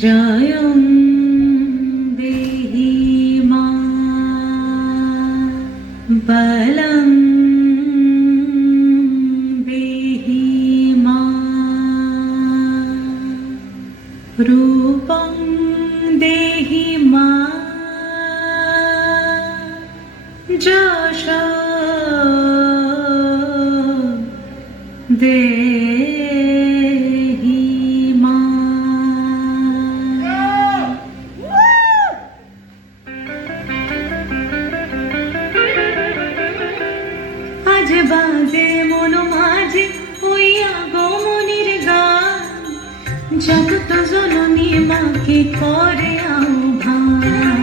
জয়ং দেহি মা বলং দেহি মা রূপং দেহি মা যশ দেহি মা। আজ বাজে মন মাঝে হইয়া গমনির গান, জগত জননী মাকে করে আহ্বান,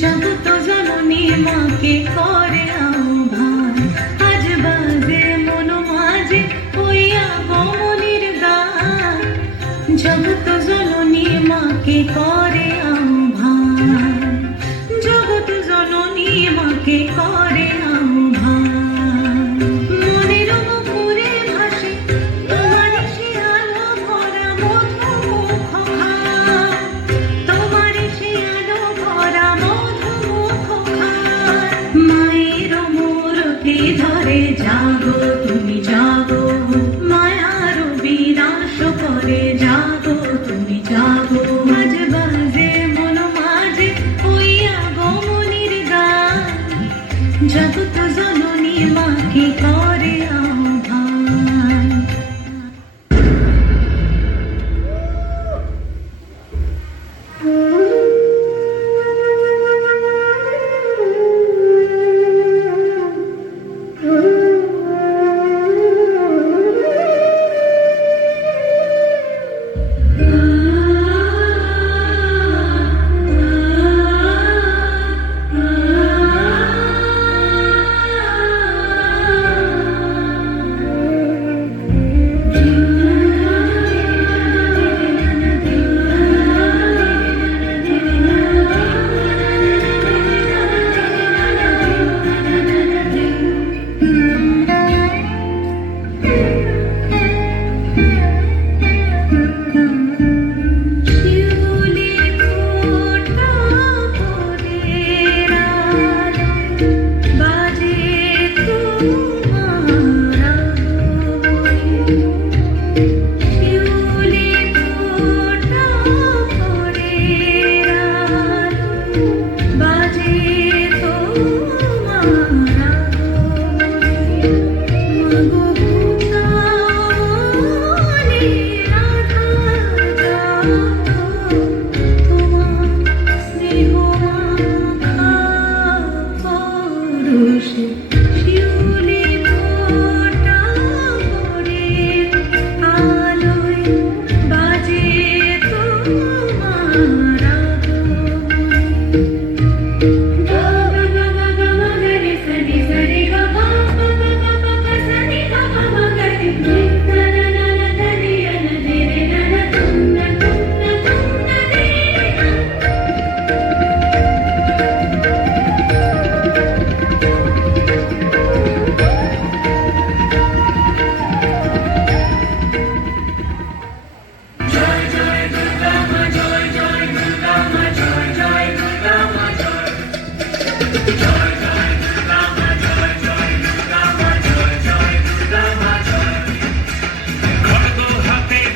জগত জননী মাকে করে আহ্বান। আজ বাজে মন মাঝে হইয়া গমনির গান, জগত জননী মাকে করে আহ্বান, জগত জননী মাকে করে আহ্বান। মনের মুখে ভাসে তোমার সে আলো ভরা মধুমুখ খান, তোমার সে আলো ভরা মধুমুখ খান। মায়ের মূর্তি ধরে জাগো তুমি জাগো, মায়ার বিনাশ করে জাগো তুমি জাগো। আজ বাজে মন মাঝে হইয়া গমনির গান, জগত জননী মাকে করে আহ্বান।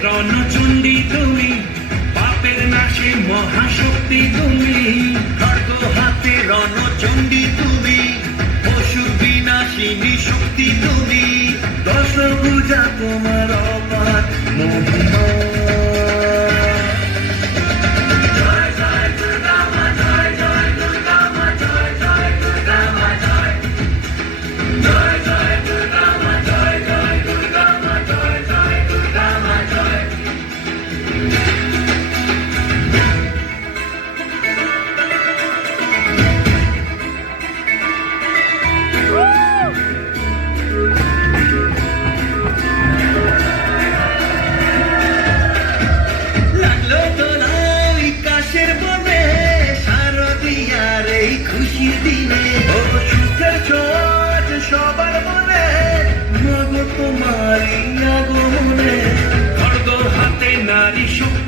রণচণ্ডী তুমি, পাপের নাশে মহাশক্তি তুমি। খড়গ হাতে রণচণ্ডী তুমি, অসুর বিনাশিনী শক্তি তুমি। দশভুজা তোমার অপার মহিমা।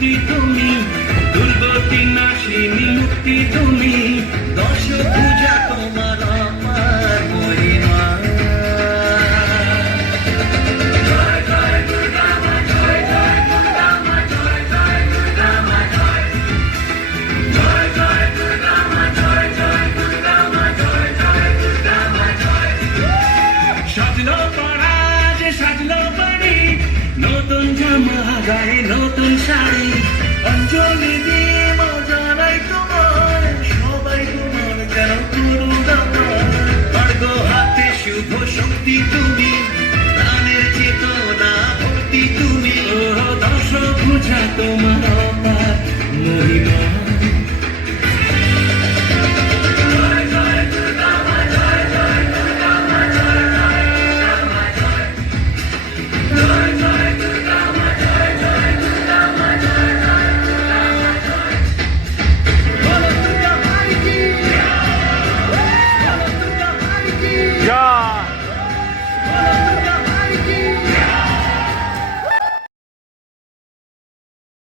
শক্তি তুমি, দুর্গতি নাশিনী মুক্তি তুমি, দশ পূজা তোমার আমার মহিমা। জয় জয় দুর্গা মা, জয় জয় দুর্গা মা, জয় জয় দুর্গা মা, জয় জয় জয় দুর্গা মা, জয় জয় দুর্গা মা, জয় জয় দুর্গা মা, জয়। সাজলো পাড়া যে সাজলো বাড়ি, নতুন জামা গায়ে নতুন শাড়ি,